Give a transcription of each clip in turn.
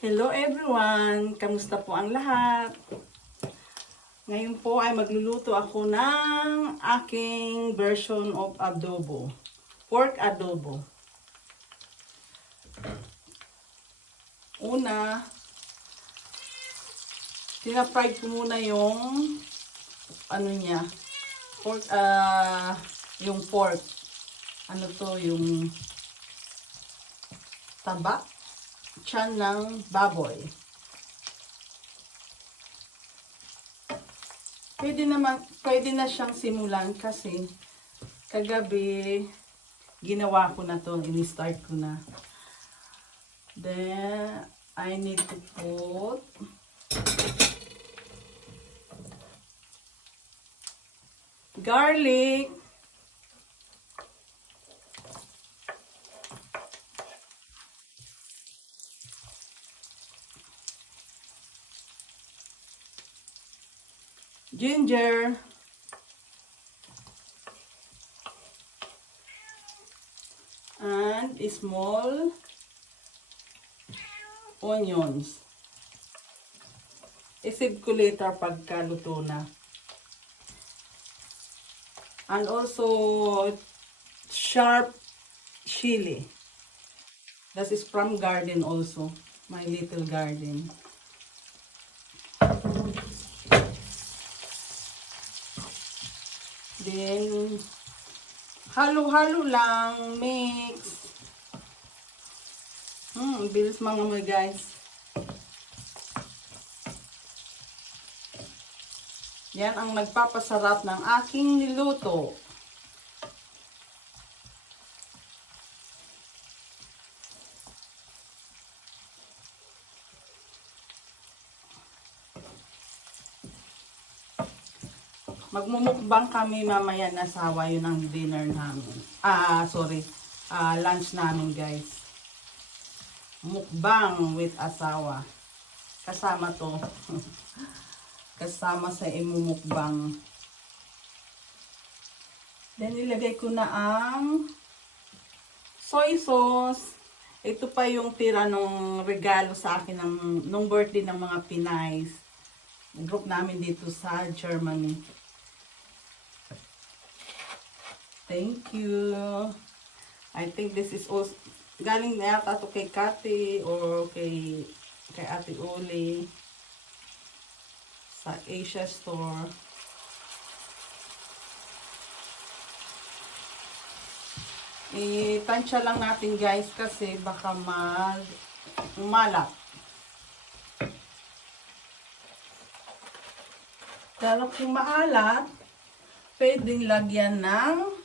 Hello everyone! Kamusta po ang lahat? Ngayon po ay magluluto ako ng aking version of adobo. Pork adobo. Una, tinafry ko muna yung pork, yung pork. Ano to, yung taba, tiyan ng baboy. Pwede na siyang simulan kasi kagabi ginawa ko na to, ini-start ko na. Then I need to put garlic, ginger, and small onions. I-save ko later pagka luto na. And also sharp chili. That is from garden also. My little garden. Then halo-halo lang, mix. Bilis mga mga guys. Yan ang nagpapasarap ng aking niluto. Magmumukbang kami mamaya na sawa, yun ang dinner namin. Lunch namin guys. Mukbang with asawa. Kasama to. Kasama sa imumukbang. Then ilagay ko na ang soy sauce. Ito pa yung tira nung regalo sa akin nung birthday ng mga Pinays. Group namin dito sa Germany. Thank you. I think this is also galing na yata to kay Kati or kay Ate Oli sa Asia store. Tansya lang natin guys kasi baka malat. Pero kung maalat, pwedeng lagyan ng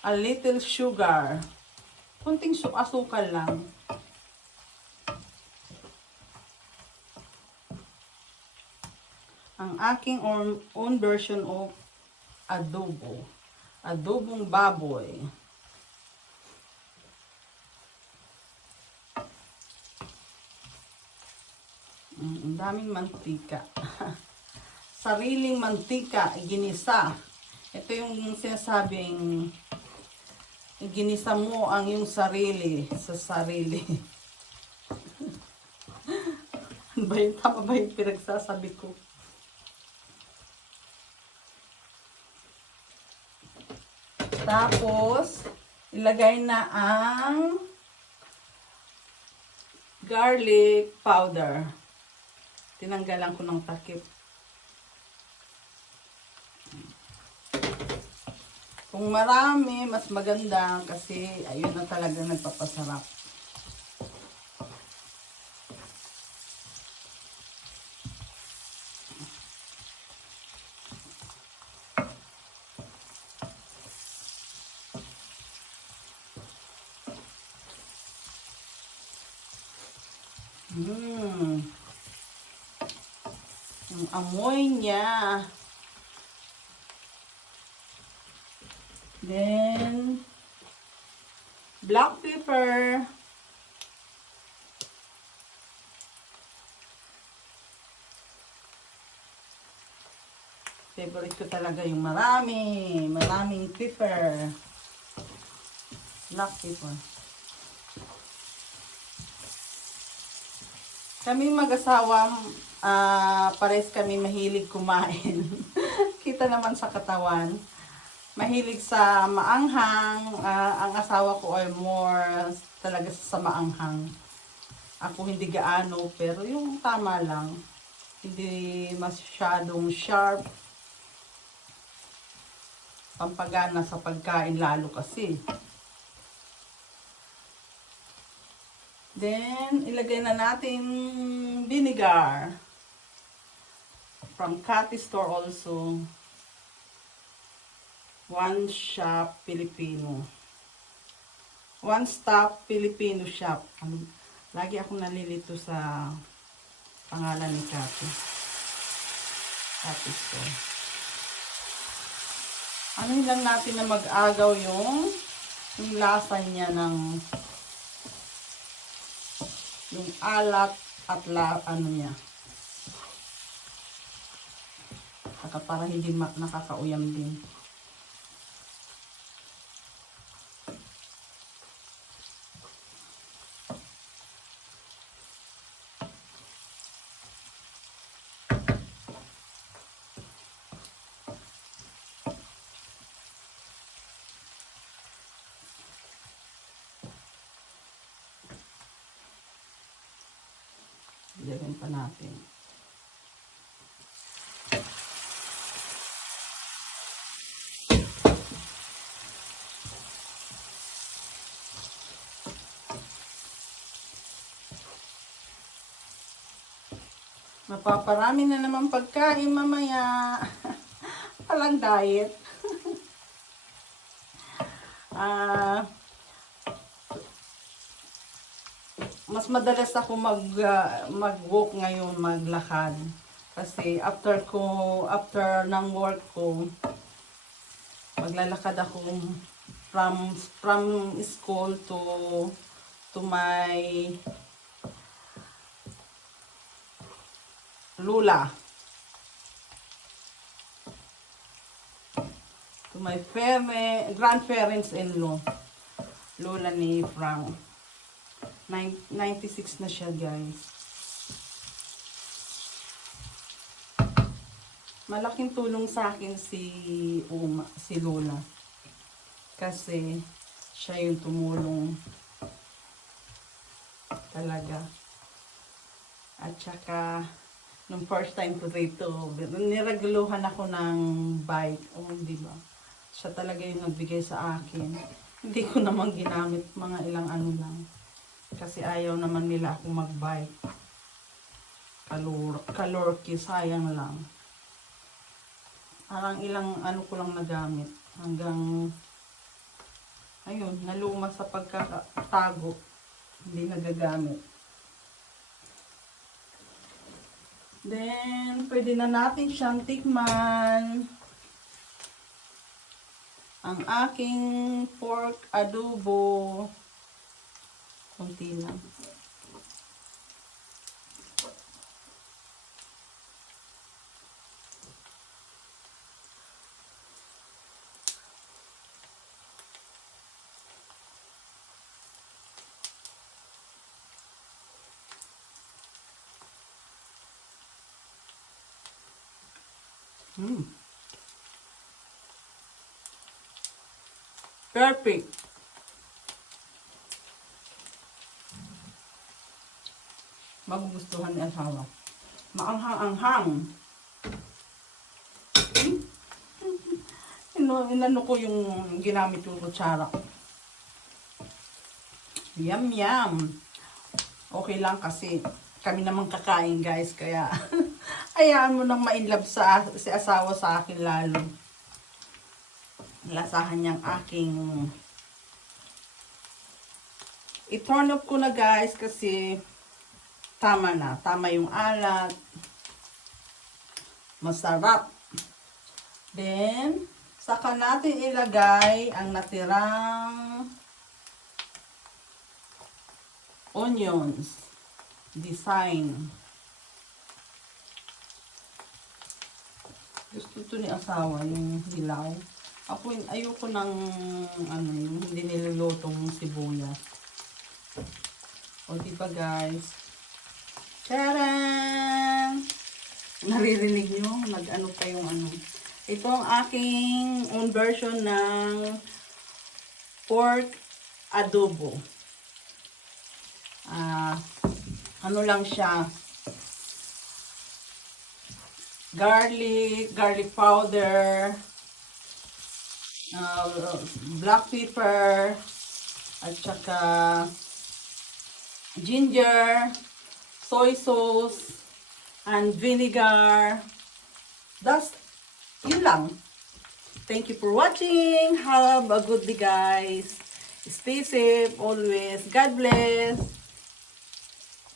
a little sugar. Kunting asukal lang. Ang aking own version of adobo. Adobong baboy. Ang daming mantika. Sariling mantika, ginisa. Ito yung sinasabing ginisa mo ang yung sarili sa sarili. Ano ba yun? Tama ba yung pinagsasabi ko? Tapos, ilagay na ang garlic powder. Tinanggalan ko ng takip. Kung marami, mas maganda kasi ayun na talaga nagpapasarap. Ang amoy niya. Then, black pepper. Favorite ko talaga yung maraming pepper. Black pepper. Kami mag-asawa, pares kami mahilig kumain. Kita naman sa katawan. Mahilig sa maanghang. Ang asawa ko ay more talaga sa maanghang. Ako hindi gaano, pero yung tama lang. Hindi masyadong sharp. Pampagana sa pagkain lalo kasi. Then, ilagay na natin vinegar. From Cathy Store also. One Shop Filipino. One Stop Filipino Shop. Lagi akong nalilito sa pangalan ni Cathy. Cathy Store. Ano lang natin na mag-agaw yung lasa niya ng yung alat at ano niya. Saka para hindi nakakauyam din. Ilagyan pa natin. Mapaparami na naman pagkain mamaya. Palang diet. Mas madalas ako mag-walk ngayon, maglakad. Kasi after ng work ko, maglalakad ako from school to my Lula. To my grandparents-in-law. Lola ni Frank. 96 na siya, guys. Malaking tulong sa akin si Lola. Kasi siya yung tumulong talaga. At saka nung first time ko dito, niraguluhan ako ng bike. Di ba? Siya talaga yung nagbigay sa akin. Hindi ko naman ginamit, mga ilang ano lang. Kasi ayaw naman nila ako mag-bike. Kalorki, sayang lang. Parang ilang ano ko lang nagamit. Hanggang, ayun, naluma sa pagkatago. Hindi nagagamit. Then, pwede na natin siyang tikman. Ang aking pork adobo. Kunti lang. Perfect. Magugustuhan ni asawa. Maanghang-anghang. Inano ko yung ginamit yung kutsara. Yum, yum. Okay lang kasi kami naman kakain, guys. Kaya, hayaan mo nang ma-inlove si asawa sa akin lalo. Lasahan niyang aking i-turn off ko na, guys, kasi tama na. Tama yung alat. Masarap. Then, saka natin ilagay ang natirang onions. Design. Gusto ito ni asawa, yung hilaw. Ako, ayoko ng yung hindi nilulutong sibuyas. O, diba, guys? Charan! Naririnig nyo? Nag-ano pa yung ano. Ito ang aking own version ng pork adobo. Ano lang siya. Garlic powder, black pepper, at saka ginger, soy sauce, and vinegar. Yun lang. Thank you for watching. Have a good day, guys. Stay safe always. God bless.